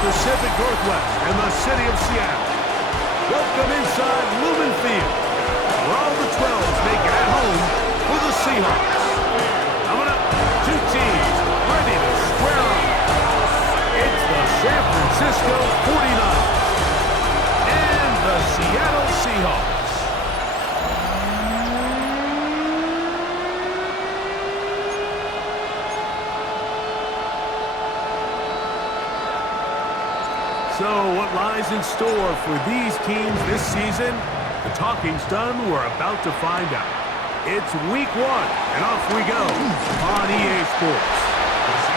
Pacific Northwest and the city of Seattle. Welcome inside Lumen Field, where all the 12s make it at home for the Seahawks. Coming up, two teams ready to square up. It's the San Francisco 49ers and the Seattle Seahawks. So what lies in store for these teams this season? The talking's done. We're about to find out. It's week 1, and off we go on EA Sports.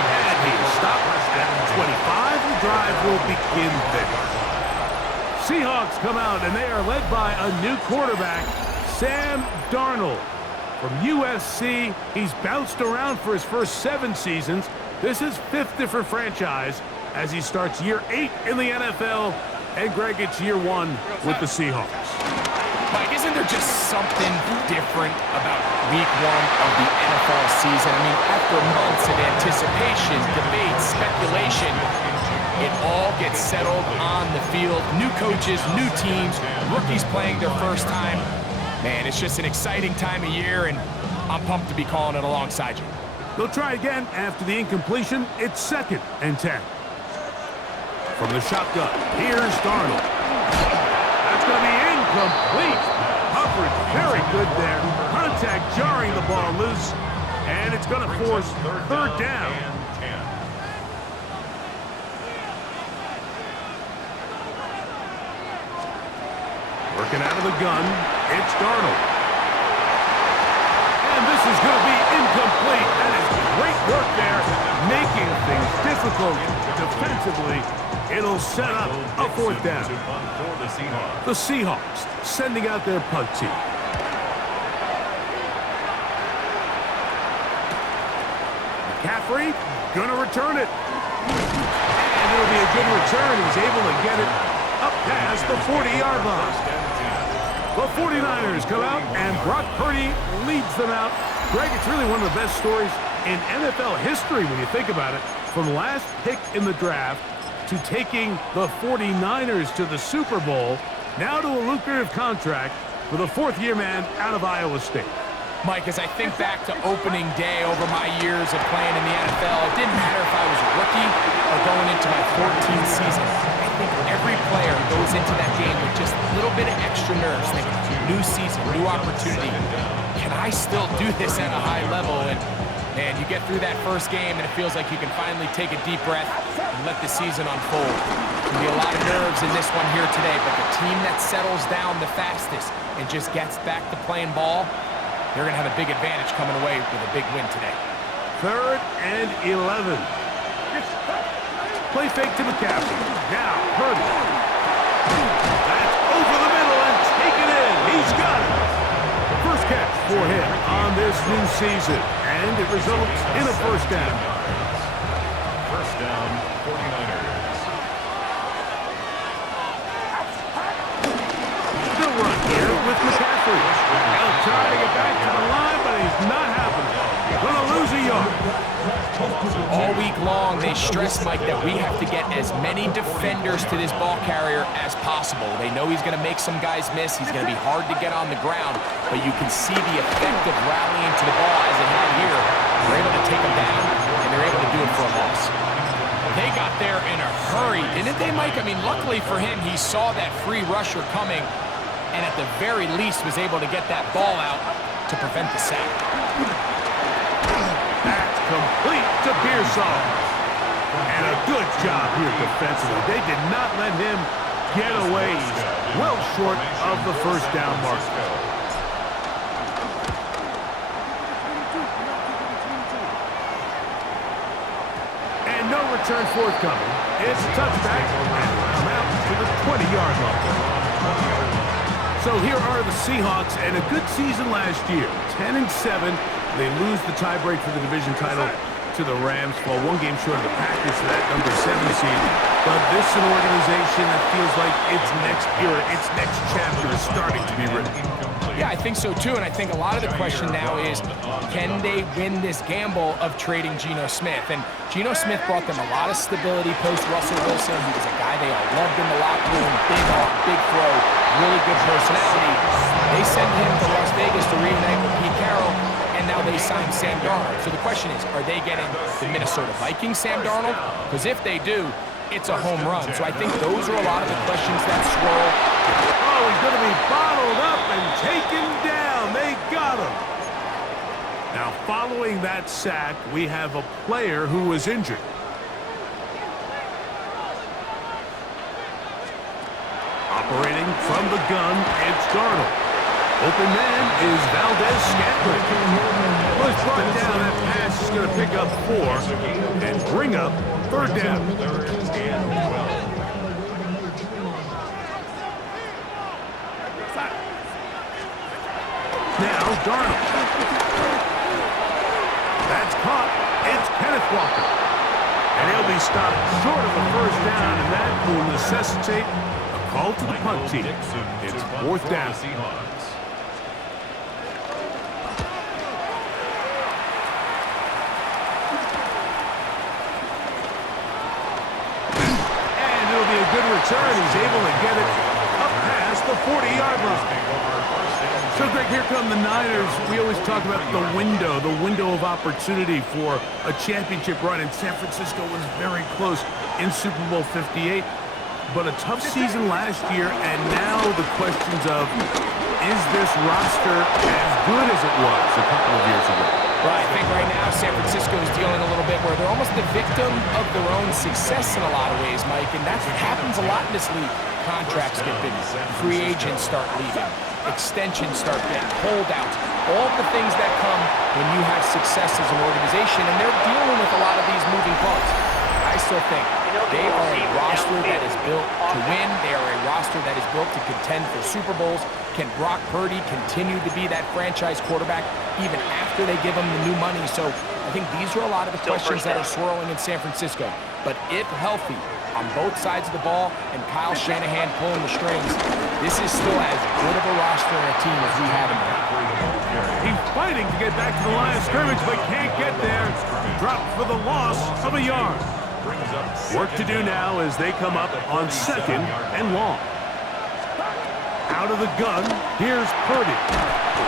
And he stopped at 25. The drive will begin there. Seahawks come out, and they are led by a new quarterback, Sam Darnold. From USC, he's bounced around for his first 7 seasons. This is 5th different franchise as he starts year 8 in the NFL, and Greg, it's year 1 with the Seahawks. Mike, isn't there just something different about week 1 of the NFL season? I mean, after months of anticipation, debate, speculation, it all gets settled on the field. New coaches, new teams, rookies playing their first time. Man, it's just an exciting time of year, and I'm pumped to be calling it alongside you. They'll try again after the incompletion. It's 2nd and 10. From the shotgun, here's Darnold. That's going to be incomplete. Coverage very good there. Contact jarring the ball loose, and it's going to force 3rd down. Working out of the gun, it's Darnold. And this is going to be incomplete. That is great work there, making things difficult defensively. It'll set up a 4th down. The Seahawks sending out their punt team. McCaffrey gonna return it. And it'll be a good return. He's able to get it up past the 40-yard line. The 49ers come out, and Brock Purdy leads them out. Greg, it's really one of the best stories in NFL history when you think about it. From last pick in the draft to taking the 49ers to the Super Bowl, now to a lucrative contract for the 4th-year man out of Iowa State. Mike, as I think back to opening day over my years of playing in the NFL, it didn't matter if I was a rookie or going into my 14th season. I think every player goes into that game with just a little bit of extra nerves, thinking, new season, new opportunity. Can I still do this at a high level? And man, you get through that first game, and it feels like you can finally take a deep breath and let the season unfold. There can be a lot of nerves in this one here today, but the team that settles down the fastest and just gets back to playing ball, they're going to have a big advantage coming away with a big win today. 3rd and 11. Play fake to McCaffrey. Now, Purdy. That's over the middle and taken in. He's got it. First catch for him on this new season, and it results in a 1st down. 1st down, 49ers. The run here with McCaffrey. They'll try to get back to the line, but he's not happening. Gonna lose a yard. All week long, they stress, Mike, that we have to get as many defenders to this ball carrier as possible. They know he's going to make some guys miss. He's going to be hard to get on the ground, but you can see the effect of rallying to the ball as it had here. They're able to take him down, and they're able to do it for a loss. They got there in a hurry, didn't they, Mike? I mean, luckily for him, he saw that free rusher coming, and at the very least was able to get that ball out to prevent the sack. That's complete to Pearsall. And a good job here defensively. They did not let him get away. He's well short of the 1st down mark. And no return forthcoming. It's a touchback and out to the 20-yard line. So here are the Seahawks, and a good season last year. 10-7. They lose the tiebreak for the division title to the Rams, fall 1 game short of the Packers for that number 7 seed. But this is an organization that feels like its next era, its next chapter is starting to be written. Yeah, I think so too, and I think a lot of the question now is, can they win this gamble of trading Geno Smith? And Geno Smith brought them a lot of stability post-Russell Wilson. He was a guy they all loved in the locker room, big arm, big throw, really good personality. They sent him to Las Vegas to reunite with Pete Carroll, and now they signed Sam Darnold. So the question is, are they getting the Minnesota Vikings Sam Darnold? Because if they do, it's a home run. So I think those are a lot of the questions that swirl. Oh, he's going to be bottled up and taken down. They got him. Now, following that sack, we have a player who was injured. Operating from the gun, it's Darnold. Open man is Valdez-Scantling. Was brought down. That pass is going to pick up 4 and bring up third down. Now Darnold. That's caught. It's Kenneth Walker. And he'll be stopped short of a first down, and that will necessitate a call to the punt team. It's fourth down. And it'll be a good return. He's able to get it up past the 40-yard line. So, Greg, here come the Niners. We always talk about the window of opportunity for a championship run, and San Francisco was very close in Super Bowl 58. But a tough season last year, and now the questions of, is this roster as good as it was a couple of years ago? Well, I think right now San Francisco is dealing a little bit where they're almost the victim of their own success in a lot of ways, Mike, and that happens a lot in this league. Contracts get big, free agents start leaving, extensions start getting holdouts, all the things that come when you have success as an organization, and they're dealing with a lot of these moving parts. I still think they are a roster that is built to win. They are a roster that is built to contend for Super Bowls. Can Brock Purdy continue to be that franchise quarterback even after they give him the new money? So I think these are a lot of the questions that are swirling in San Francisco. But if healthy on both sides of the ball and Kyle Shanahan pulling the strings, this is still as good of a roster and a team as we have in there. He's fighting to get back to the line of scrimmage, but can't get there. Dropped for the loss of a yard. Work to do now as they come up on second and long. Out of the gun, here's Purdy.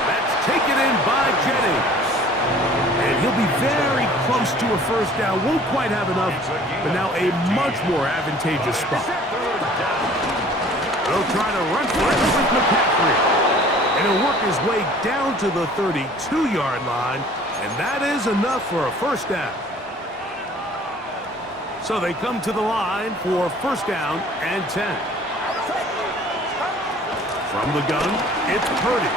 That's taken in by Jennings. And he'll be very close to a first down. Won't quite have enough, but now a much more advantageous spot. They'll try to run for it with McCaffrey. And he'll work his way down to the 32-yard line, and that is enough for a first down. So they come to the line for first down and 10. From the gun, it's Purdy.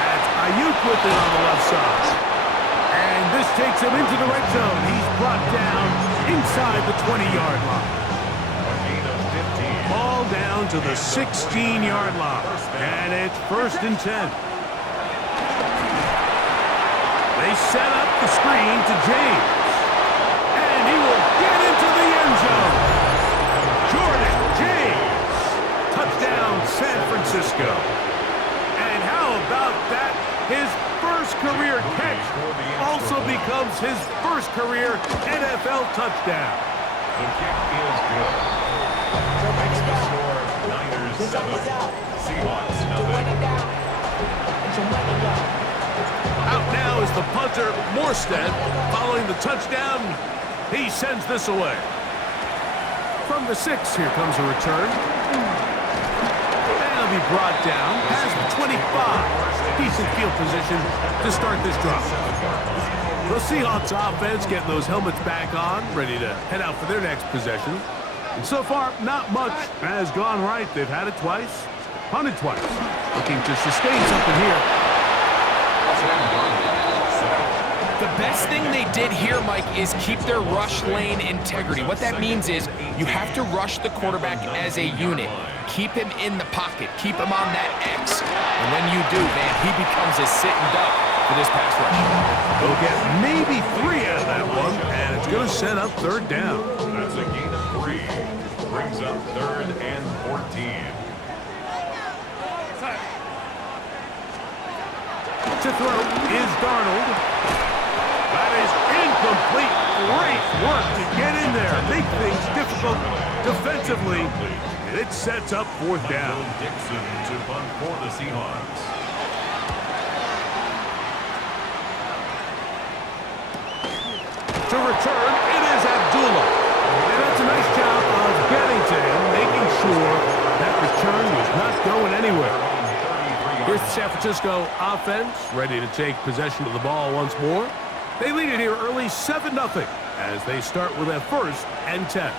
That's Ayuk with it on the left side. And this takes him into the red zone. He's brought down inside the 20-yard line. Ball down to the 16-yard line. And it's first and 10. They set up the screen to James. And he will get into the end zone. Jordan James. Touchdown, San Francisco. And how about that? His first career catch also becomes his first career NFL touchdown. The kick is good. Makes the score Niners 7, Seahawks nothing. Out now is the punter, Morstead. Following the touchdown, he sends this away. From the 6, here comes a return. And he'll be brought down past the 25. Decent field position to start this drive. The Seahawks offense getting those helmets back on, ready to head out for their next possession. And so far, not much has gone right. They've had it twice, punted twice. Looking to sustain something here. The best thing they did here, Mike, is keep their rush lane integrity. What that means is you have to rush the quarterback as a unit. Keep him in the pocket. Keep him on that X. And when you do, man, he becomes a sitting duck for this pass rush. They'll get maybe 3 out of that one, and it's going to set up third down. That's a gain of 3. Brings up third and 14. To throw is Darnold. That is incomplete. Great work to get in there. Make things difficult defensively. And it sets up fourth down. Dixon to punt for the Seahawks. To return, it is Abdullah. And that's a nice job of getting to him, making sure that return was not going anywhere. Here's the San Francisco offense, ready to take possession of the ball once more. They lead it here early, 7-0, as they start with a 1st and 10.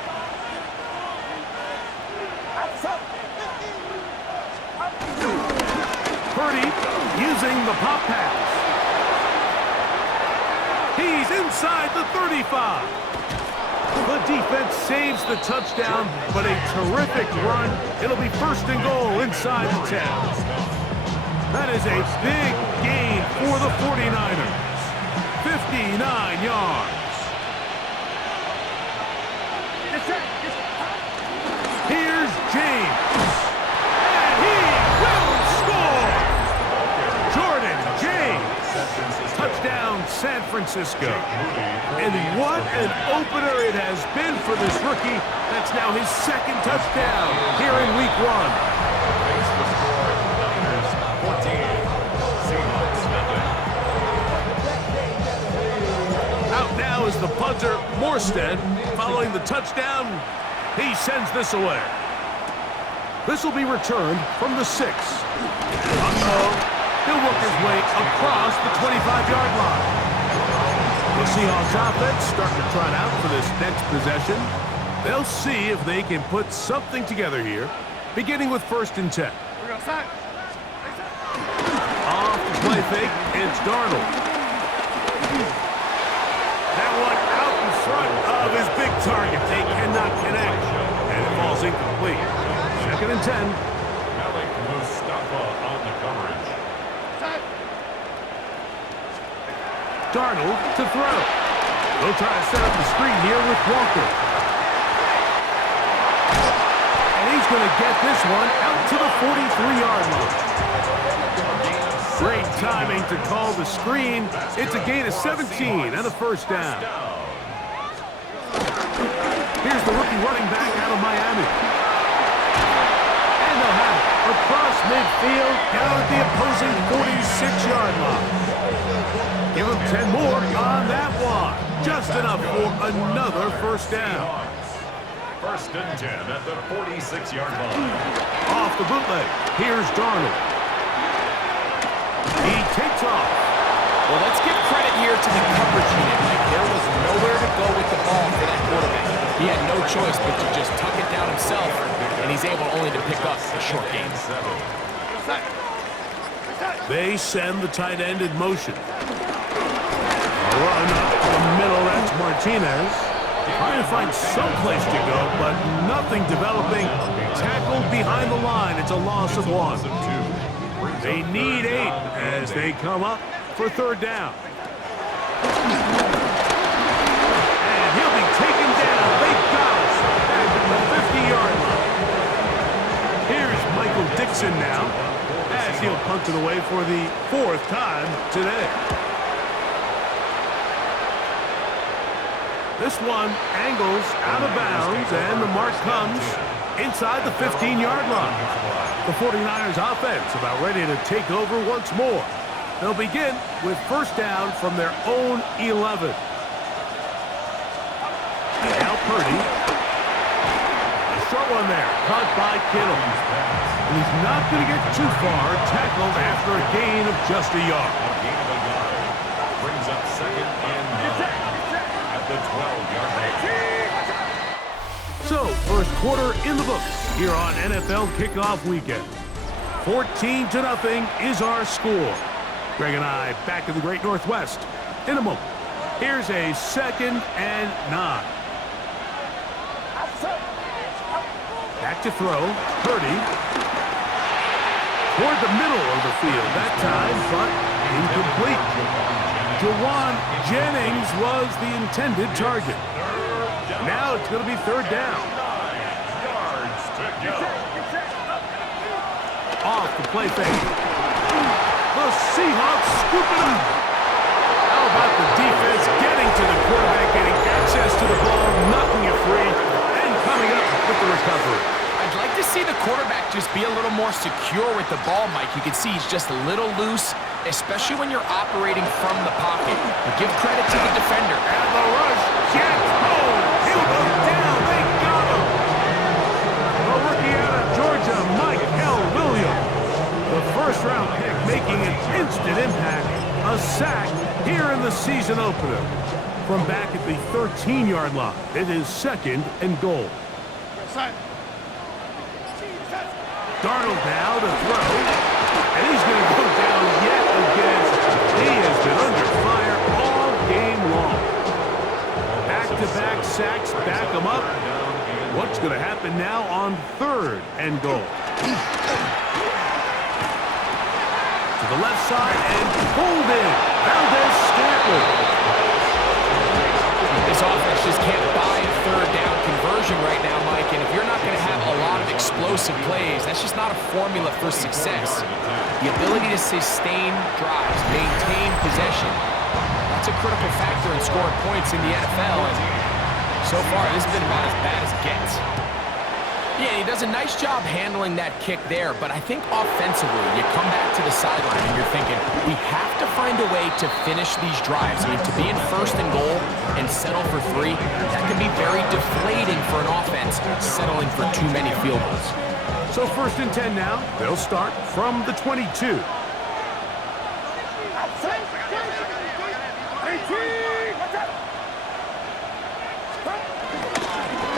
Purdy using the pop pass. He's inside the 35. The defense saves the touchdown, but a terrific run. It'll be 1st and goal inside the 10. That is a big gain for the 49ers. 59 yards. Here's James. And he will score. Jordan James. Touchdown, San Francisco. And what an opener it has been for this rookie. That's now his 2nd touchdown here in week 1. Out now is the punter, Morstead. Following the touchdown, he sends this away. This will be returned from the 6. He'll work his way across the 25-yard line. The Seahawks offense starting to trot out for this next possession. They'll see if they can put something together here, beginning with 1st and 10. Off the play fake, it's Darnold. That one out in front of his big target. They cannot connect, and it falls incomplete. 2nd and 10. Malik Mustafa on the coverage. Darnold to throw. They'll try to set up the screen here with Walker. And he's going to get this one out to the 43-yard line. Great timing to call the screen. It's a gain of 17 and a 1st down. Here's the rookie running back out of Miami. And they'll have it across midfield down at the opposing 46-yard line. Give him 10 more on that one. Just enough for another 1st down. 1st and 10 at the 46-yard line. Off the bootleg, here's Darnold. He takes off. Well, let's give credit here to the coverage unit, Mike. There was nowhere to go with the ball for that quarterback. He had no choice but to just tuck it down himself, and he's able only to pick up a short gain. They send the tight end in motion. Run up the middle, that's Martinez. Trying to find some place to go, but nothing developing. Tackled behind the line. It's a loss of 1. They need 8 as they come up for 3rd down. And he'll be taken down. They got us back at the 50-yard line. Here's Michael Dixon now as he'll punt it away for the 4th time today. This one angles out of bounds, and the mark comes inside the 15-yard line. The 49ers offense about ready to take over once more. They'll begin with 1st down from their own 11. Now Purdy. A short one there, caught by Kittle. And he's not going to get too far, tackled after a gain of just a yard. Brings up 2nd and 9. The 12-yard line. So, 1st quarter in the books here on NFL Kickoff Weekend. 14-0 is our score. Greg and I back in the Great Northwest in a moment. Here's a 2nd and 9. Back to throw. Purdy. Toward the middle of the field that time, but incomplete. Jawan Jennings was the intended target. Now it's going to be 3rd down. 9 yards to go. Off the play fake. The Seahawks scoop it up. How about the defense getting to the quarterback, getting access to the ball, knocking it free, and coming up with the recovery. I'd like to see the quarterback just be a little more secure with the ball, Mike. You can see he's just a little loose, especially when you're operating from the pocket. But give credit to the defender. And the rush, Jets. Oh, he'll go down. They got him. The rookie out of Georgia, Michael Williams. The first-round pick making an instant impact. A sack here in the season opener. From back at the 13-yard line, it is 2nd and goal. Darnold now to throw, and he's going to go down yet again. He has been under fire all game long. Back-to-back sacks back him up. What's going to happen now on 3rd and goal? To the left side and pulled in. Valdez-Scantling. This offense just can't buy a 3rd down conversion right now, Mike. And if you're not going to have a lot of explosive plays, that's just not a formula for success. The ability to sustain drives, maintain possession, that's a critical factor in scoring points in the NFL. And so far, this has been about as bad as it gets. Yeah, he does a nice job handling that kick there, but I think offensively, you come back to the sideline and you're thinking, we have to find a way to finish these drives. I mean, to be in 1st and goal and settle for 3, that can be very deflating for an offense settling for too many field goals. So 1st and 10 now. They'll start from the 22.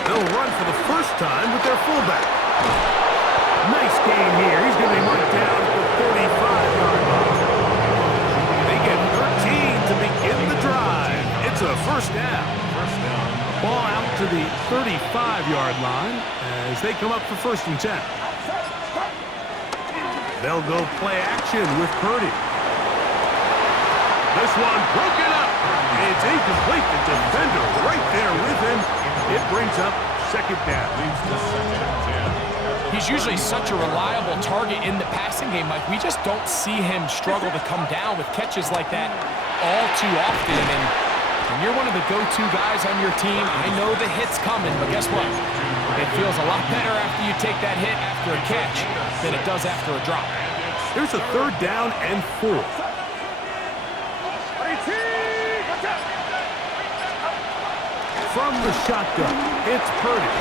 They'll run for the first time with their fullback. Nice game here. He's going to be marked down at the 35-yard line. They get 13 to begin the drive. It's a 1st down. Ball out to the 35-yard line as they come up for 1st and 10. They'll go play action with Purdy. This one broken up. It's incomplete. The defender right there with him. It brings up 2nd down. He's usually such a reliable target in the passing game, Mike. We just don't see him struggle to come down with catches like that all too often. And when you're one of the go-to guys on your team, I know the hit's coming, but guess what? It feels a lot better after you take that hit after a catch than it does after a drop. Here's a 3rd down and 4. From the shotgun, it's Purdy.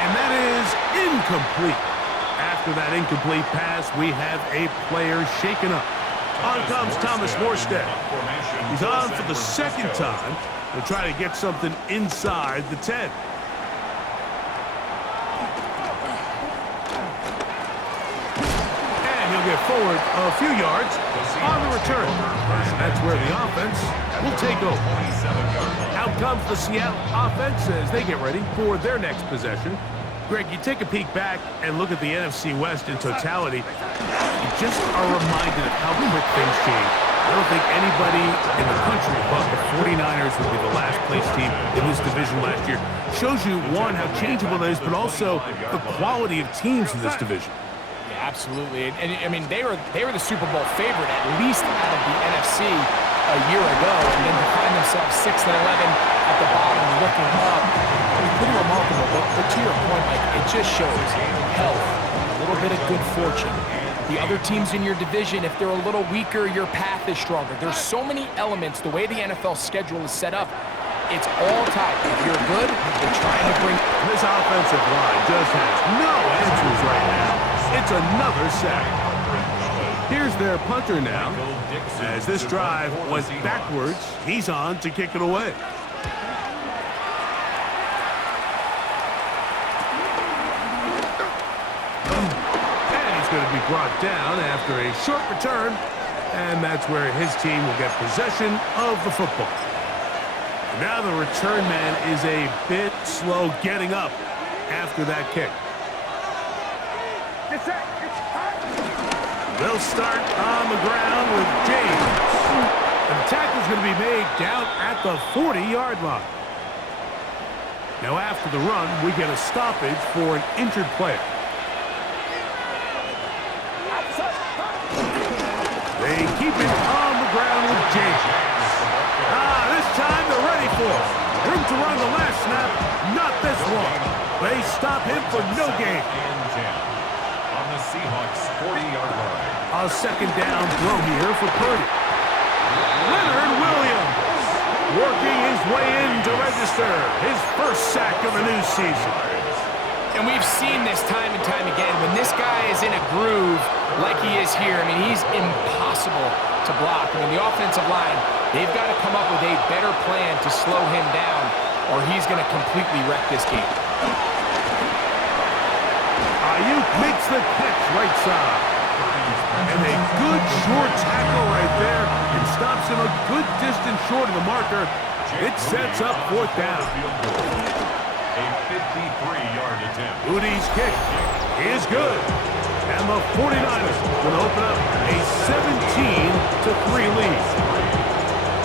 And that is incomplete. After that incomplete pass, we have a player shaken up. On comes Thomas Morstead. He's on for the 2nd time to try to get something inside the 10. And he'll get forward a few yards on the return. That's where the offense will take over. Out comes the Seattle offense as they get ready for their next possession. Greg, you take a peek back and look at the NFC West in totality. You just are reminded of how quick things change. I don't think anybody in the country thought the 49ers would be the last place team in this division last year. Shows you, one, how changeable it is, but also the quality of teams in this division. Yeah, absolutely. And I mean, they were the Super Bowl favorite, at least out of the NFC a year ago, and then to find themselves 6-11 at the bottom looking up, it's pretty remarkable. But to your point, Mike, it just shows health, a little bit of good fortune. The other teams in your division, if they're a little weaker, your path is stronger. There's so many elements. The way the NFL schedule is set up, it's all tied. If you're good, they're trying to bring... This offensive line just has no answers right now. It's another sack. Here's their punter now. As this drive went backwards, he's on to kick it away. Going to be brought down after a short return, and that's where his team will get possession of the football. Now the return man is a bit slow getting up after that kick. They'll start on the ground with James. And the tackle's going to be made down at the 40-yard line. Now after the run, we get a stoppage for an injured player. They They keep it on the ground with James. This time they're ready for it. Room to run the last snap, not this one. They stop him for no gain. On the Seahawks 40-yard line. A second down throw here for Purdy. Leonard Williams working his way in to register his first sack of the new season. And we've seen this time and time again. When this guy is in a groove like he is here, I mean, he's impossible to block. I mean, the offensive line, they've got to come up with a better plan to slow him down, or he's going to completely wreck this game. Ayuk makes the catch right side. And a good short tackle right there and stops him a good distance short of the marker. It sets up fourth down. A 53-yard attempt. Udi's kick is good. And the 49ers will open up a 17-3 lead.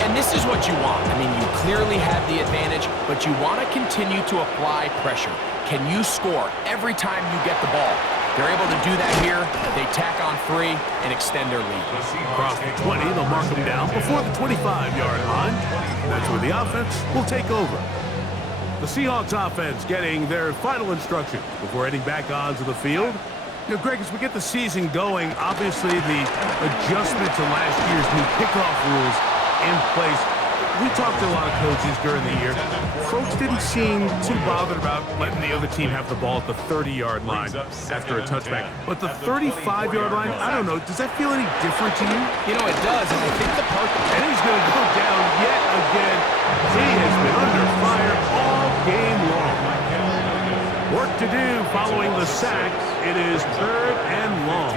And this is what you want. I mean, you clearly have the advantage, but you want to continue to apply pressure. Can you score every time you get the ball? They're able to do that here. They tack on 3 and extend their lead. Across the 20, they'll mark them down before the 25-yard line. That's where the offense will take over. The Seahawks offense getting their final instructions before heading back onto the field. You know, Greg, as we get the season going, obviously the adjustment to last year's new kickoff rules in place. We talked to a lot of coaches during the year. Folks didn't seem too bothered about letting the other team have the ball at the 30-yard line after a touchback. But the 35-yard line, I don't know, does that feel any different to you? You know, it does, and I think the part... And he's going to go down yet again. He has been under fire all game long. Work to do following the sack. It is 3rd and long.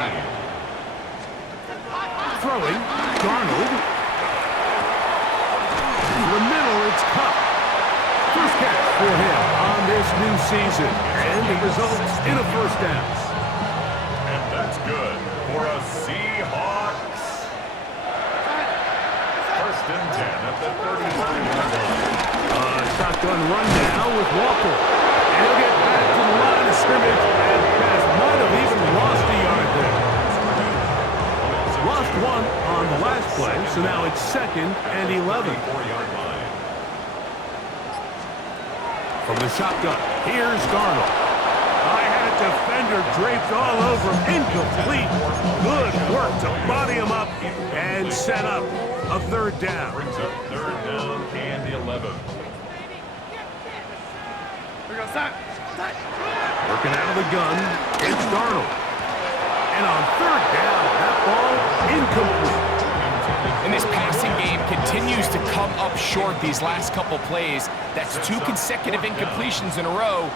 Throwing, Darnold. The middle, it's Cup. First catch for him on this new season. And it results in a first down. And that's good for a Seahawks. 1st and 10 at the 35-yard line. Shotgun run now with Walker. And he'll get back to the line of scrimmage. And Pass might have even lost a yard there. Lost 1 on the last play, so now it's 2nd and 11. 4-yard line. From the shotgun, here's Darnold. I had a defender draped all over him. Incomplete. Good work to body him up and set up a 3rd down. Brings up 3rd down and 11. Working out of the gun, it's Darnold. And on 3rd down, that ball incomplete. And this passing game continues to come up short these last couple plays. That's 2 consecutive incompletions in a row.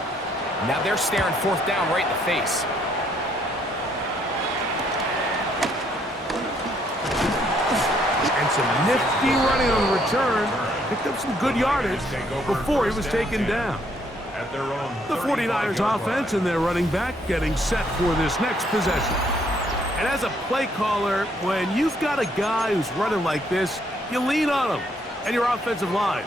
Now they're staring 4th down right in the face. And some nifty running on the return. Picked up some good yardage before he was taken down. At their own The 49ers offense and their running back getting set for this next possession. And as a play caller, when you've got a guy who's running like this, you lean on him. And your offensive line.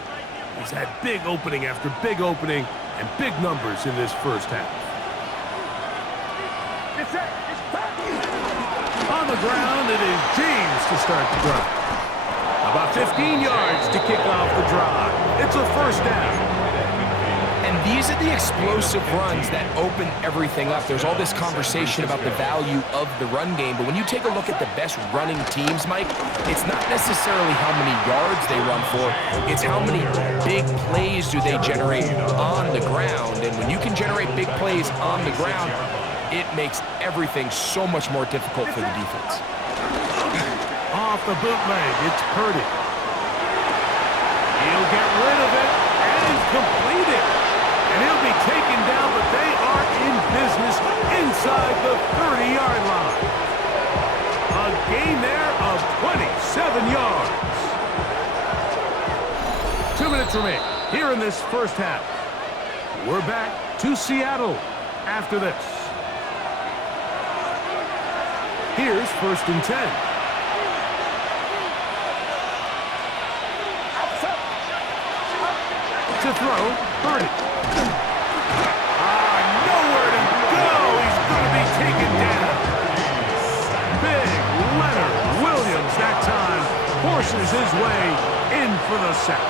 He's had big opening after big opening and big numbers in this first half. On the ground, it is James to start the drive. About 15 yards to kick off the drive. It's a first down. And these are the explosive runs that open everything up. There's all this conversation about the value of the run game, but when you take a look at the best running teams, Mike, it's not necessarily how many yards they run for, it's how many big plays do they generate on the ground. And when you can generate big plays on the ground, it makes everything so much more difficult for the defense. Off the bootleg, it's Purdy. He'll get rid of it and complete it. And he'll be taken down, but they are in business inside the 30-yard line. A gain there of 27 yards. 2 minutes remain here in this first half. We're back to Seattle after this. Here's 1st and 10. To throw, Purdy. Nowhere to go. He's going to be taken down. Big Leonard Williams that sack.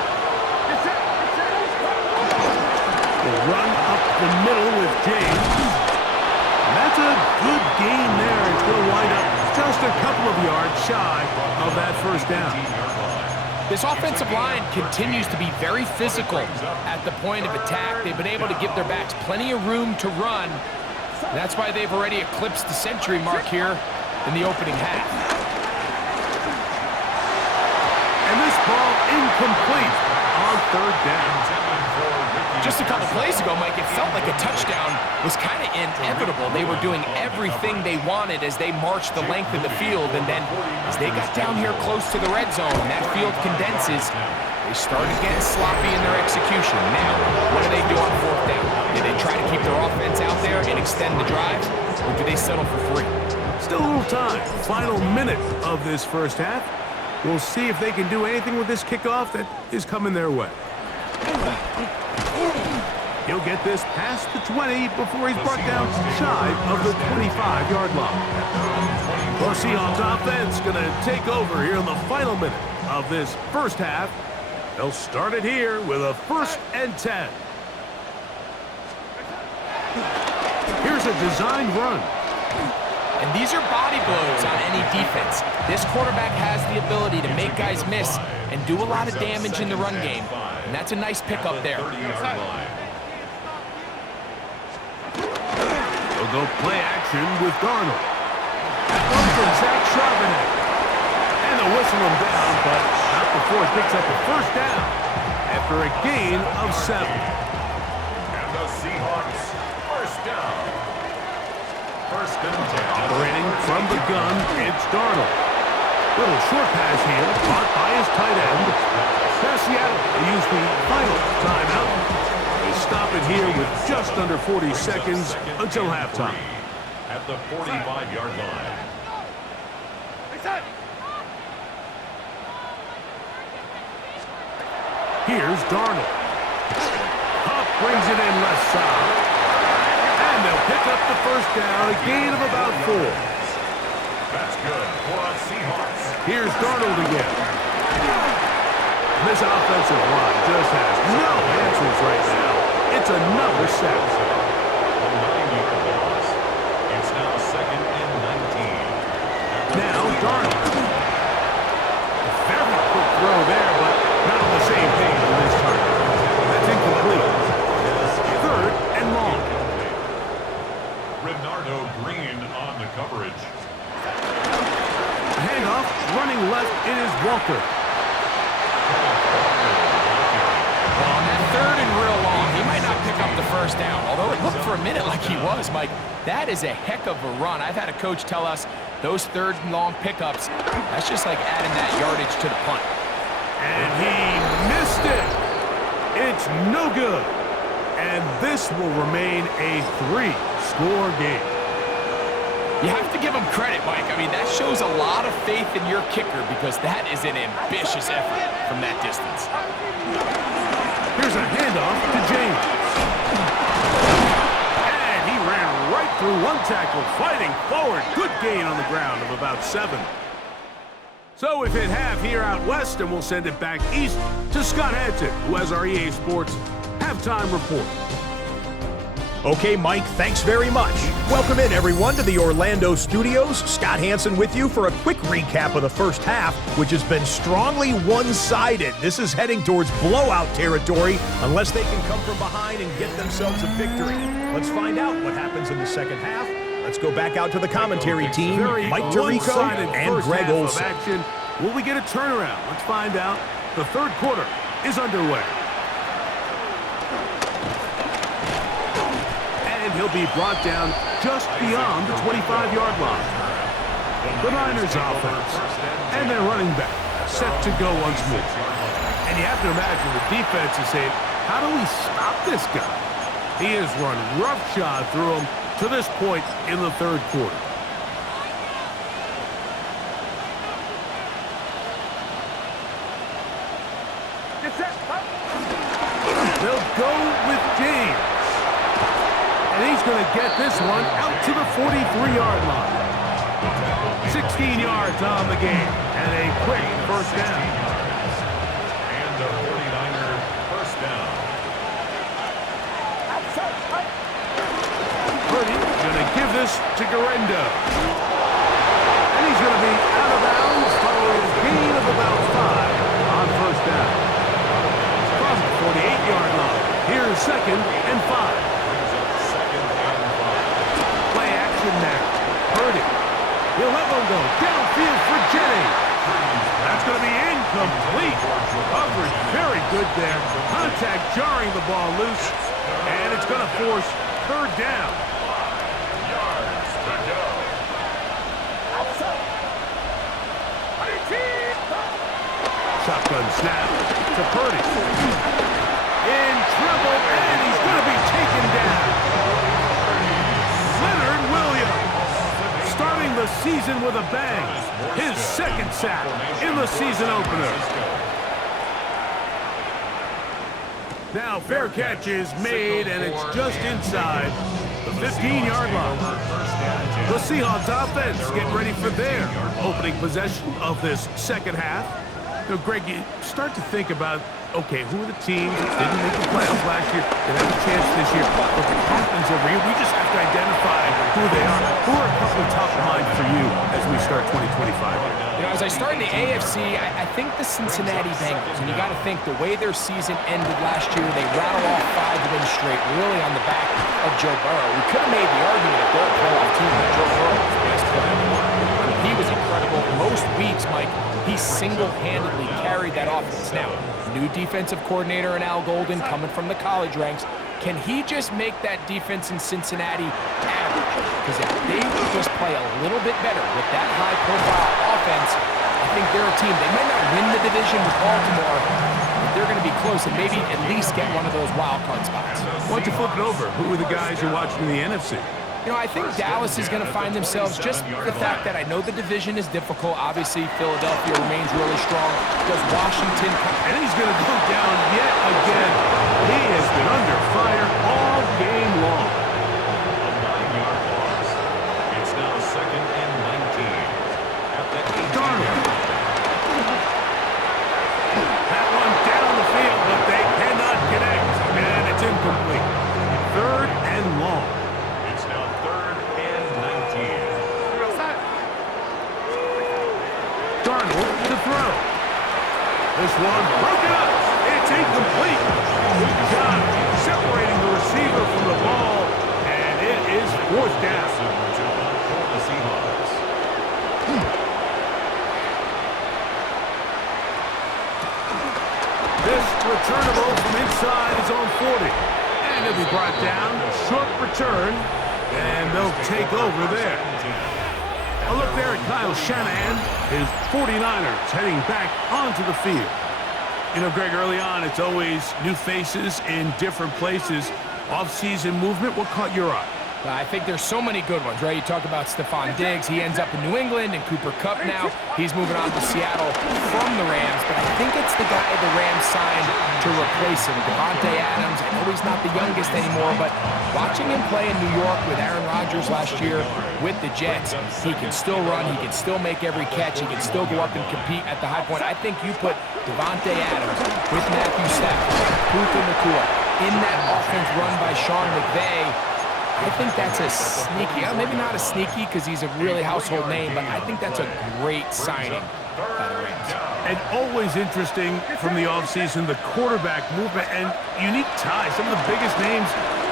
We'll run up the middle with James. And that's a good gain there. It's going to wind up just a couple of yards shy of that first down. This offensive line continues to be very physical at the point of attack. They've been able to give their backs plenty of room to run. And that's why they've already eclipsed the century mark here in the opening half. And this ball incomplete on third down. Just a couple plays ago, Mike, it felt like a touchdown was kind of inevitable. They were doing everything they wanted as they marched the length of the field, and then as they got down here close to the red zone and that field condenses, they started getting sloppy in their execution. Now, what do they do on fourth down? Do they try to keep their offense out there and extend the drive, or do they settle for free? Still a little time. Final minute of this first half. We'll see if they can do anything with this kickoff that is coming their way. He'll get this past the 20 before he's brought down shy of the 25-yard line. The Seahawks offense going to take over here in the final minute of this first half. They'll start it here with a 1st and 10. Here's a designed run. And these are body blows on any defense. This quarterback has the ability to make guys miss and do a lot of damage in the run game. And that's a nice pickup there. They'll go play action with Darnold. One from Zach Charbonnet. And they'll whistle him down, but not before he picks up a first down after a gain of 7. And the Seahawks, first down. 1st and 10. Operating from the gun, it's Darnold. Little short pass here, caught by his tight end. Now Seattle will use the final timeout. They stop it here with just under 40 seconds until halftime. At the 45-yard line. Here's Darnold. Huff brings it in left side. And they'll pick up the first down, a gain of about 4. That's good for the Seahawks. Here's Darnold again. This offensive line just has no answers right now. It's another sack. A 9-yard loss. It's now 2nd and 19. Now Darnold. Very quick throw there, but not on the same page with this target. That's incomplete. 3rd and long. Renardo Green on the coverage. Handoff, running left, it is Walker. On that 3rd and real long, he might not pick up the first down, although it looked for a minute like he was, Mike. That is a heck of a run. I've had a coach tell us those 3rd and long pickups, that's just like adding that yardage to the punt. And he missed it. It's no good. And this will remain a 3-score game. You have to give him credit, Mike. I mean, that shows a lot of faith in your kicker because that is an ambitious effort from that distance. Here's a handoff to James. And he ran right through one tackle, fighting forward. Good gain on the ground of about 7. So we've hit half here out west, and we'll send it back east to Scott Hansen, who has our EA Sports halftime report. Okay, Mike, thanks very much. Welcome in, everyone, to the Orlando studios. Scott Hansen with you for a quick recap of the first half, which has been strongly one-sided. This is heading towards blowout territory unless they can come from behind and get themselves a victory. Let's find out what happens in the second half. Let's go back out to the commentary team, Mike Tirico and Greg Olson. Action. Will we get a turnaround? Let's find out. The third quarter is underway. And he'll be brought down just beyond the 25-yard line. The Niners offense and their running back set to go once more. And you have to imagine the defense is saying, how do we stop this guy? He has run roughshod through him to this point in the third quarter. They'll go with James. And he's going to get this one out to the 43-yard line. 16 yards on the game and a quick first down. And the give this to Garendo. And he's going to be out of bounds following a gain of about 5 on first down. From the 48-yard line, here's 2nd and 5. Play action now. Purdy. He'll let one go. Downfield for Jennings. That's going to be incomplete. Coverage very good there. Contact jarring the ball loose. And it's going to force 3rd down. Shotgun snap to Purdy. In trouble, and he's going to be taken down. Leonard Williams starting the season with a bang. His 2nd sack in the season opener. Now fair catch is made, and it's just inside the 15-yard line. The Seahawks offense getting ready for their opening possession of this second half. You know, Greg, you start to think about, okay, who are the teams that didn't make the playoffs last year that have a chance this year? Look, it happens every year. We just have to identify who they are. Who are a couple top of mind for you as we start 2025? You know, as I start in the AFC, I think the Cincinnati Bengals, and you got to think the way their season ended last year, they rattle off 5 wins straight, really on the back of Joe Burrow. We could have made the argument if they're a playoff team that Joe Burrow was the best player in the league. I mean, he was incredible. Most weeks, Mike, he single-handedly carried that offense. Now, new defensive coordinator in Al Golden coming from the college ranks. Can he just make that defense in Cincinnati average? Because if they just play a little bit better with that high-profile offense, I think they're a team. They might not win the division with Baltimore, but they're going to be close and maybe at least get one of those wild card spots. Why don't you flip it over? Who are the guys you're watching in the NFC? You know, I think Dallas is going to find themselves just the fact that I know the division is difficult. Obviously, Philadelphia remains really strong. Does Washington... And he's going to go down yet again. He has been under fire all game long. A 9-yard loss. It's now 2nd and 19. At the 18-yard line. That one down the field, but they cannot connect. And it's incomplete. 3rd and long. It's now 3rd and 19. Darnold to throw. This one broken up. It's incomplete. Good job separating the receiver from the ball, and it is 4th down. For the Seahawks. This returnable from inside his own 40. And it'll be brought down. Short return, and they'll take over there. A look there at Kyle Shanahan. His 49ers heading back onto the field. You know, Greg, early on, it's always new faces in different places. Off-season movement, what caught your eye? I think there's so many good ones, right? You talk about Stephon Diggs. He ends up in New England, and Cooper Kupp now. He's moving on to Seattle from the Rams, but I think it's the guy the Rams signed to replace him, Davante Adams. I know he's not the youngest anymore, but watching him play in New York with Aaron Rodgers last year with the Jets, he can still run, he can still make every catch, he can still go up and compete at the high point. I think you put Davante Adams with Matthew Stafford, Puka Nacua, in that offense run by Sean McVay. I think that's a sneaky, maybe not a sneaky because he's a really household name, but I think that's a great signing by the Rams. And always interesting from the offseason, the quarterback movement and unique ties. Some of the biggest names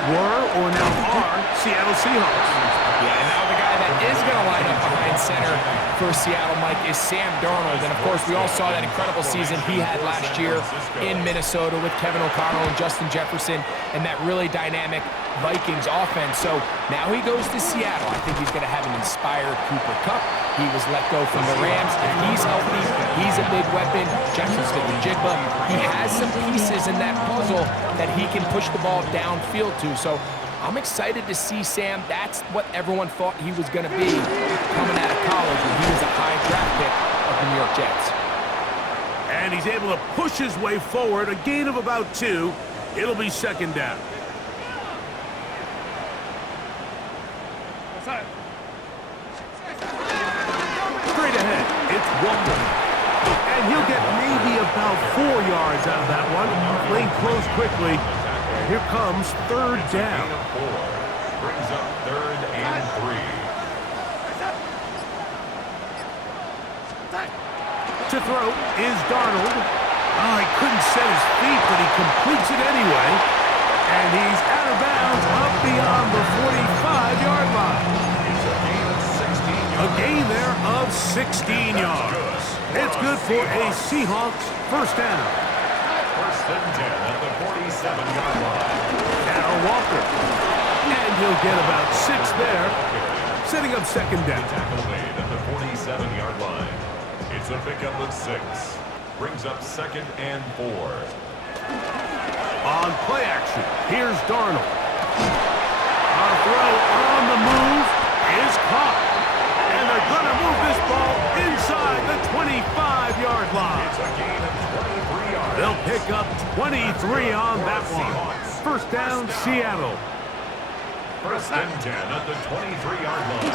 were or now are Seattle Seahawks. Yeah, and now the guy that is going to line up behind center for Seattle, Mike, is Sam Darnold. And, of course, we all saw that incredible season he had last year in Minnesota with Kevin O'Connell and Justin Jefferson and that really dynamic Vikings offense. So now he goes to Seattle. I think he's going to have an inspired Cooper Kupp. He was let go from the Rams. If he's healthy, he's a big weapon. Jackson Smith-Njigba, he has some pieces in that puzzle that he can push the ball downfield to. So I'm excited to see Sam. That's what everyone thought he was going to be coming out of college when he was a high draft pick of the New York Jets. And he's able to push his way forward, a gain of about 2. It'll be 2nd down. Straight ahead, it's Walker. And he'll get maybe about 4 yards out of that one. Playing close quickly. And here comes 3rd down. Brings up 3rd and to throw is Darnold. Oh, he couldn't set his feet, but he completes it anyway. And he's out of bounds up beyond the 45-yard line. It's a gain of 16 yards. A gain there of 16 yards. It's good for a Seahawks first down. First and 10 at the 47-yard line. Now Walker. And he'll get about 6 there, setting up second down. Tackle made at the 47-yard line. It's a pickup of 6. Brings up second and 4. On play action, here's Darnold. A throw on the move is caught. And they're going to move this ball inside the 25-yard line. It's a gain of 23 yards. They'll pick up 23 on that one. First down, Seattle. First and 10 at the 23-yard line.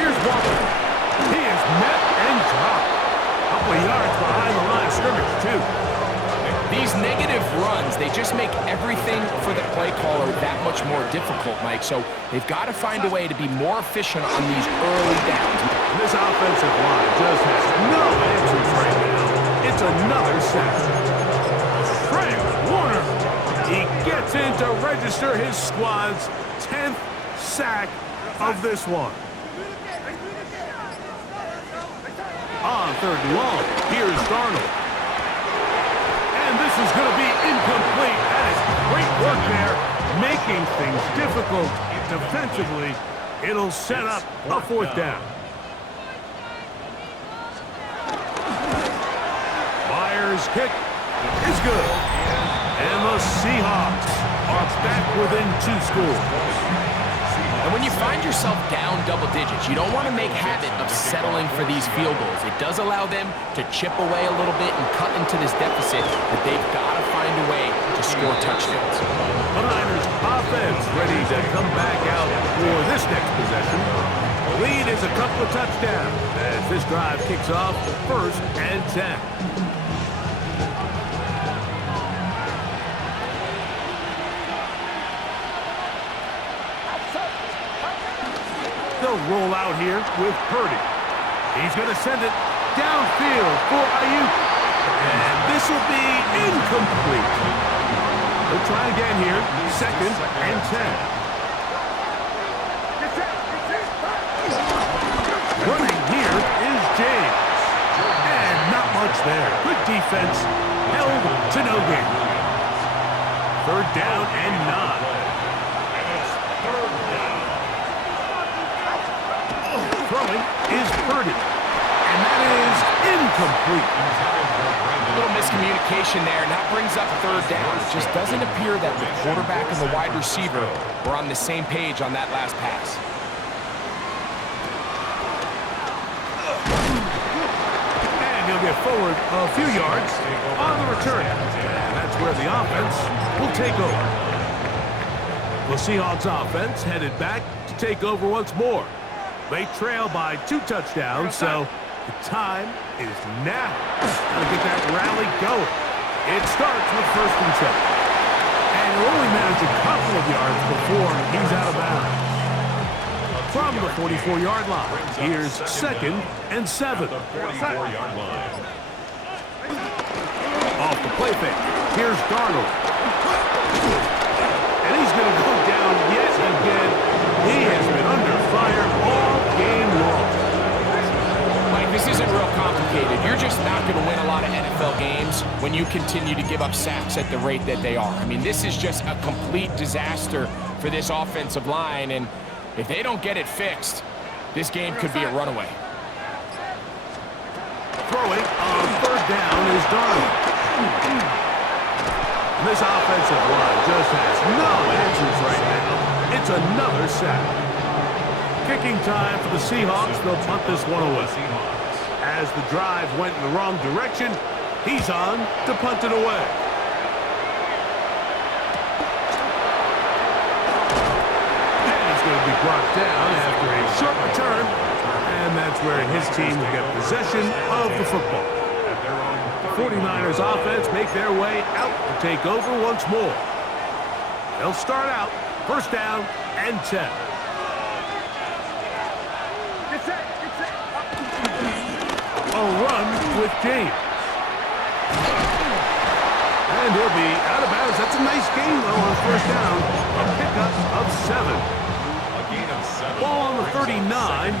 Here's Walker. He is met and dropped. A couple of yards behind the line of scrimmage, too. These negative runs, they just make everything for the play caller that much more difficult, Mike. So they've got to find a way to be more efficient on these early downs. This offensive line just has no answers right now. It's another sack. Frank Warner. He gets in to register his squad's 10th sack of this one. On third and long, here's Darnold. And this is going to be incomplete. That is great work there, making things difficult defensively. It'll set up a fourth down. Myers' kick is good. And the Seahawks are back within 2 scores. And when you find yourself down double digits, you don't want to make habit of settling for these field goals. It does allow them to chip away a little bit and cut into this deficit, but they've got to find a way to score touchdowns. The Niners offense ready to come back out for this next possession. The lead is a couple of touchdowns as this drive kicks off first and 10. They'll roll out here with Purdy. He's going to send it downfield for Ayuk. And this will be incomplete. They'll try again here, second and 10. Running here is James. And not much there. Good defense. Held to no gain. Third down and 9. Throwing is Purdy. And that is incomplete. A little miscommunication there, and that brings up third down. It just doesn't appear that the quarterback and the wide receiver were on the same page on that last pass. And he'll get forward a few yards on the return. And that's where the offense will take over. The Seahawks offense headed back to take over once more. They trail by 2 touchdowns, so the time is now. Gotta get that rally going. It starts with first and 10. And he'll only manage a couple of yards before he's out of bounds. From the 44-yard line, here's second and 7. The 44-yard line. Off the play fake, here's Darnold. And he's going to go down yet again. He has been under fire all game long. Mike, this isn't real complicated. You're just not going to win a lot of NFL games when you continue to give up sacks at the rate that they are. I mean, this is just a complete disaster for this offensive line, and if they don't get it fixed, this game could be a runaway. Throwing on third down is Darnold. This offensive line just has no answers right now. It's another sack. Kicking time for the Seahawks. They'll punt this one away. As the drive went in the wrong direction, he's on to punt it away. And he's going to be brought down after a short return. And that's where his team will get possession of the football. The 49ers offense make their way out to take over once more. They'll start out first down and 10. a run with James. And he'll be out of bounds. That's a nice gain, though, on first down. A pickup of 7. A gain of 7. Ball on the 39.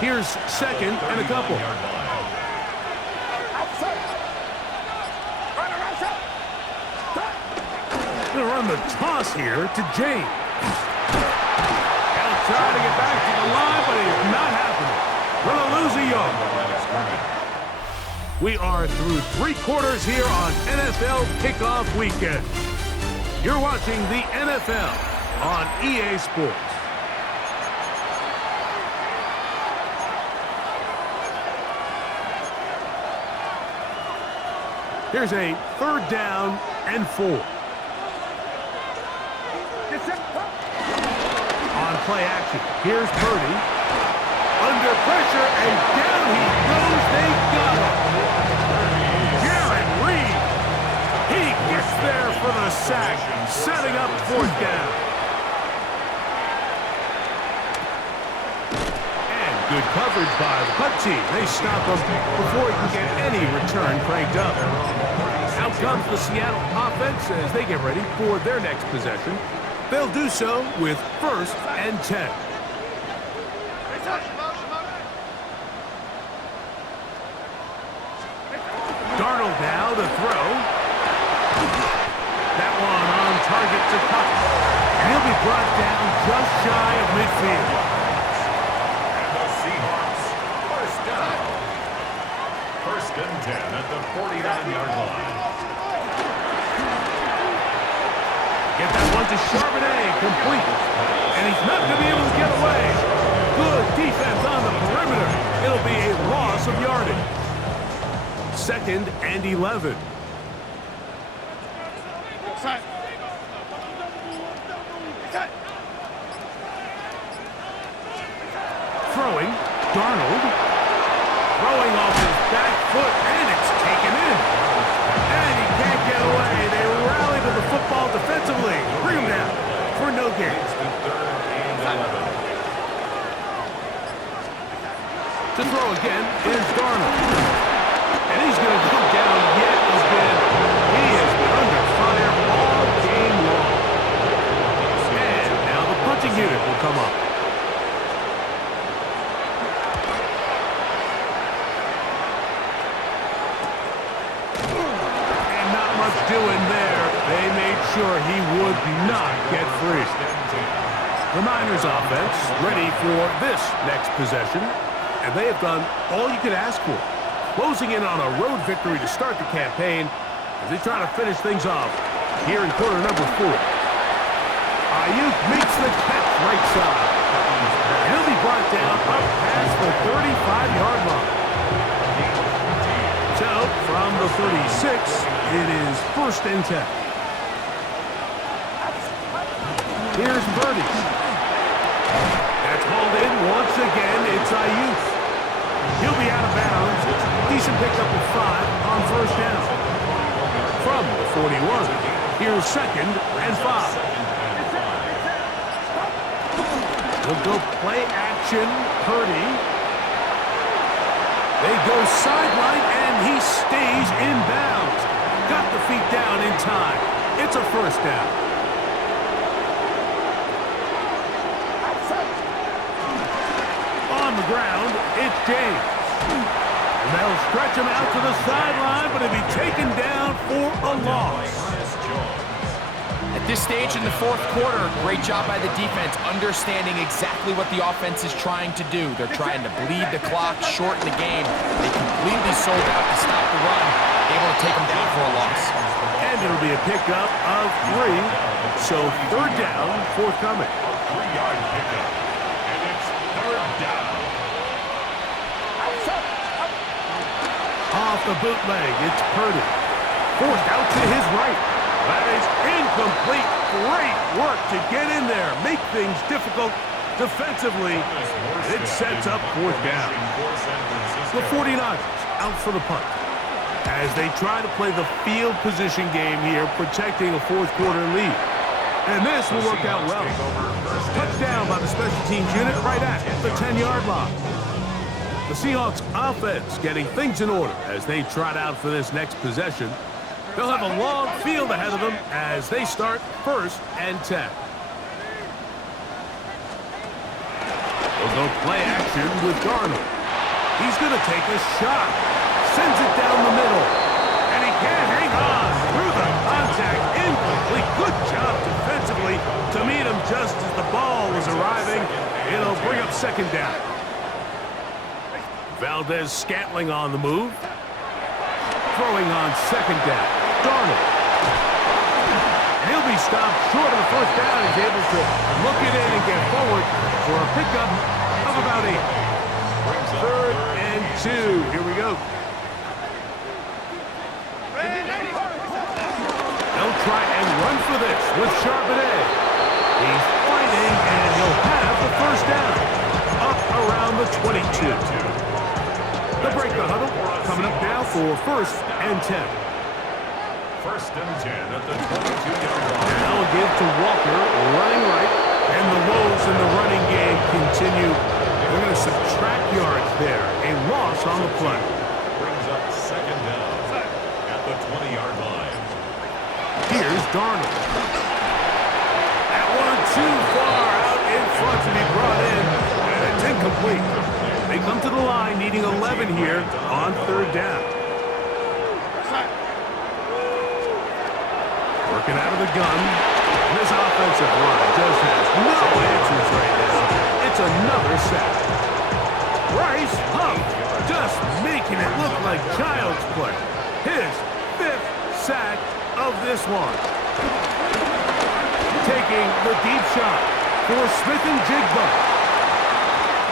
Here's second and a couple. Going to run the toss here to James. He'll try to get back to the line, but it's not happening. Going to lose a yard. We are through 3 quarters here on NFL Kickoff Weekend. You're watching the NFL on EA Sports. Here's a 3rd down and 4. On play action, here's Purdy. Under pressure, and down he goes. They got him. Garrett Reed. He gets there for the sack, setting up 4th down. And good coverage by the punt team. They stop him before he can get any return cranked up. Out comes the Seattle offense as they get ready for their next possession. They'll do so with 1st and 10. Darnold now to throw. That one on target to Cup. And he'll be brought down just shy of midfield. And the Seahawks, 1st down. 1st and 10 at the 49-yard line. Get that one to Charbonnet, complete. And he's not going to be able to get away. Good defense on the perimeter. It'll be a loss of yardage. 2nd and 11. Throwing, Darnold. Throwing off his back foot, and it's taken in. And he can't get away. They rally to the football defensively. Bring him down for no gain. To throw again is Darnold. And he's going to go down yet again. He has been under fire all game long. And now the punching unit will come up. And not much doing there. They made sure he would not get free. The Niners offense ready for this next possession. And they have done all you could ask for. Closing in on a road victory to start the campaign as they try to finish things off here in quarter number 4. Ayuk makes the catch right side. And he'll be brought down up past the 35-yard line. So, from the 36, it is 1st and 10. Here's Purdy. That's hauled in once again. It's Ayuk. He'll be out of bounds. Decent pickup of 5 on 1st down. From the 41, here's 2nd and 5. He'll go play action, Purdy. They go sideline, and he stays in bounds. Got the feet down in time. It's a 1st down. On the ground, it's James. And they'll stretch him out to the sideline, but he'll be taken down for a loss. At this stage in the 4th quarter, great job by the defense, understanding exactly what the offense is trying to do. They're trying to bleed the clock, shorten the game. They completely sold out to stop the run, able to take them down for a loss. And it'll be a pickup of 3, so 3rd down forthcoming. 3-yard pickup. And it's 3rd down. Off the bootleg, it's Purdy. Forced out to his right. That is incomplete. Great work to get in there. Make things difficult defensively. It sets up 4th down. The 49ers out for the punt as they try to play the field position game here, protecting a 4th quarter lead. And this will work out well. Touchdown by the special teams unit right at the 10-yard line. The Seahawks offense getting things in order as they trot out for this next possession. They'll have a long field ahead of them as they start 1st and 10. They'll go play action with Darnold. He's going to take a shot. Sends it down the middle. And he can't hang on through the contact. Incomplete. Good job defensively to meet him just as the ball was arriving. It'll bring up 2nd down. Valdez-Scantling on the move. Throwing on 2nd down. Darnold. And he'll be stopped short of the 1st down. He's able to look it in and get forward for a pickup of about 8. 3rd and 2. Here we go. They'll try and run for this with Charbonnet. He's fighting, and he'll have the 1st down. Up around the 22. They'll break the huddle. Coming up now for 1st and 10. 1st and 10 at the 22-yard line. Now a give to Walker, running right. And the woes in the running game continue. They're going to subtract yards there. A loss on the play. Brings up 2nd down at the 20-yard line. Here's Darnold. That one too far out in front to be brought in. And it's incomplete. They come to the line needing 11 here on 3rd down. Working out of the gun. This offensive line just has no answers right now. It's another sack. Bryce Huff just making it look like child's play. His 5th sack of this one. Taking the deep shot for Smith and Jigba.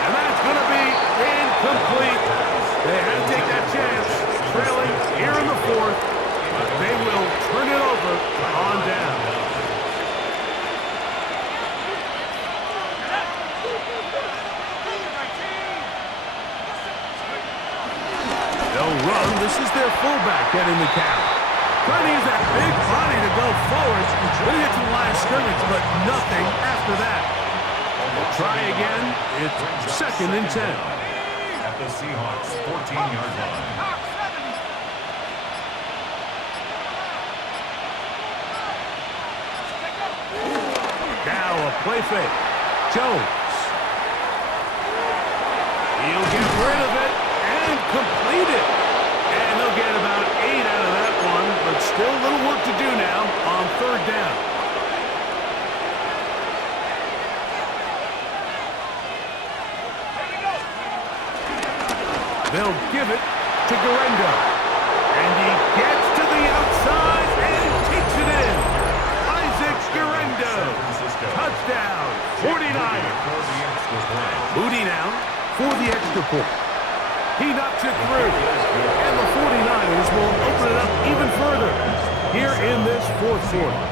And that's going to be incomplete. They had to take that chance. Trailing here in the 4th. But they will turn it over on down. They'll run. This is their fullback getting the count. Trying to use that big body to go forward. Going to get to the line of scrimmage, but nothing after that. They'll try again. It's 2nd and 10. At the Seahawks 14-yard line. Now a play fake. Jones. He'll get rid of it and complete it. And they'll get about 8 out of that one, but still a little work to do now on 3rd down. They'll give it to Guerrero. And he gets to the outside and takes it in. Isaac Guerrero. Touchdown, 49. Moody now for the extra point. He knocks it through. And the 49ers will open it up even further here in this 4th quarter.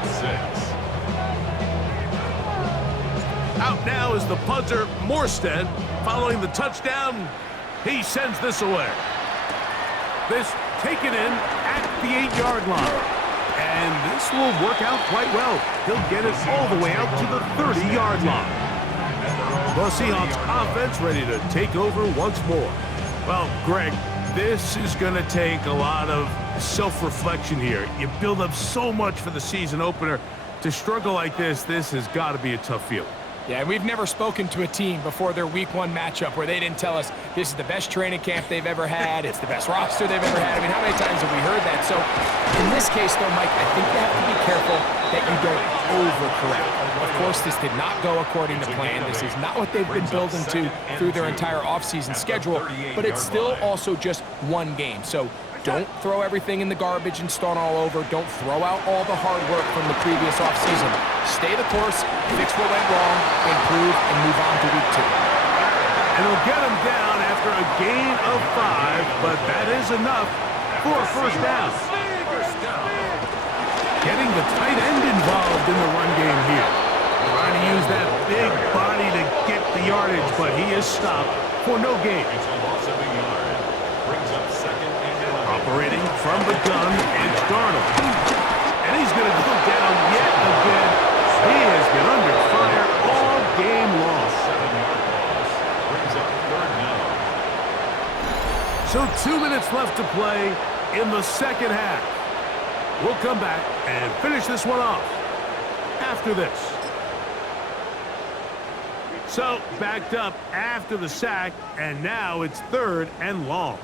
Out now is the punter, Morstead. Following the touchdown, he sends this away. This taken in at the 8-yard line. And this will work out quite well. He'll get it all the way out to the 30-yard line. The Seahawks offense ready to take over once more. Well, Greg, this is going to take a lot of self-reflection here. You build up so much for the season opener. To struggle like this has got to be a tough feeling. Yeah, we've never spoken to a team before their Week 1 matchup where they didn't tell us this is the best training camp they've ever had, it's the best roster they've ever had. I mean, how many times have we heard that? So, in this case, though, Mike, I think you have to be careful that you don't overcorrect. Of course, this did not go according to plan. This is not what they've been building to through their entire offseason schedule, but it's still also just one game. So, don't throw everything in the garbage and start all over. Don't throw out all the hard work from the previous offseason. Stay the course, fix what went wrong, improve, and move on to Week 2. And he'll get him down after a gain of 5, but that is enough for a 1st down. Getting the tight end involved in the run game here. Trying to use that big body to get the yardage, but he is stopped for no gain. It's a loss of a yard. Brings up 2nd and 11. Operating from the gun, it's Darnold. And he's going to go down yet again. He has been under fire all game long. 7-yard loss. Brings up 3rd down. So 2 minutes left to play in the second half. We'll come back and finish this one off after this. So backed up after the sack, and now it's 3rd and long.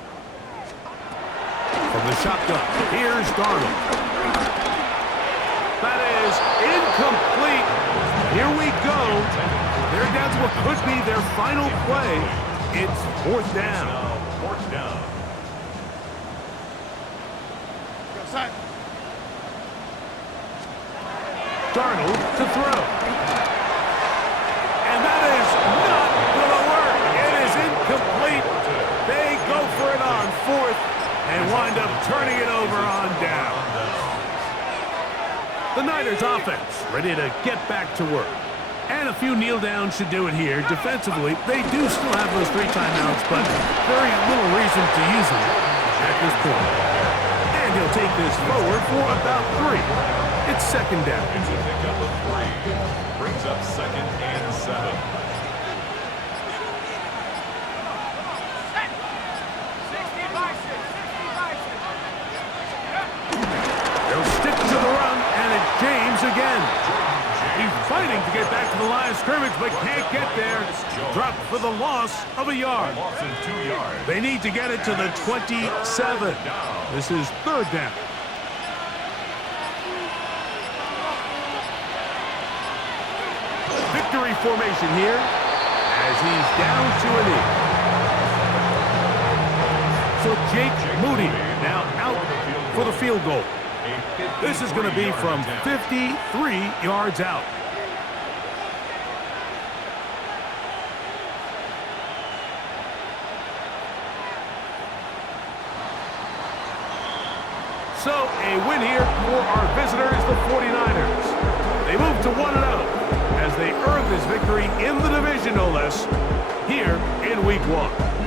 From the shotgun, here's Darnold. That is incomplete. Here we go. They're down to what could be their final play. It's 4th down. Fourth down. Darnold to throw. And that is not going to work. It is incomplete. They go for it on 4th and wind up turning it over on down. The Niners offense ready to get back to work. And a few kneel downs should do it here. Defensively, they do still have those 3 timeouts, but very little reason to use them at this point. And he'll take this forward for about 3. It's 2nd down. It's a pickup of 3. Brings up 2nd and 7. They'll stick to the run, and it's James again. He's fighting to get back to the line of scrimmage, but can't get there. Dropped for the loss of a yard. Loss of 2 yards. They need to get it to the 27. This is 3rd down. Victory formation here as he's down to a knee. So Jake Moody now out for the field goal. This is going to be from 53 yards out. So a win here for our visitors, the 49ers. They move to 1-0 as they earn this victory in the division, no less, here in Week 1.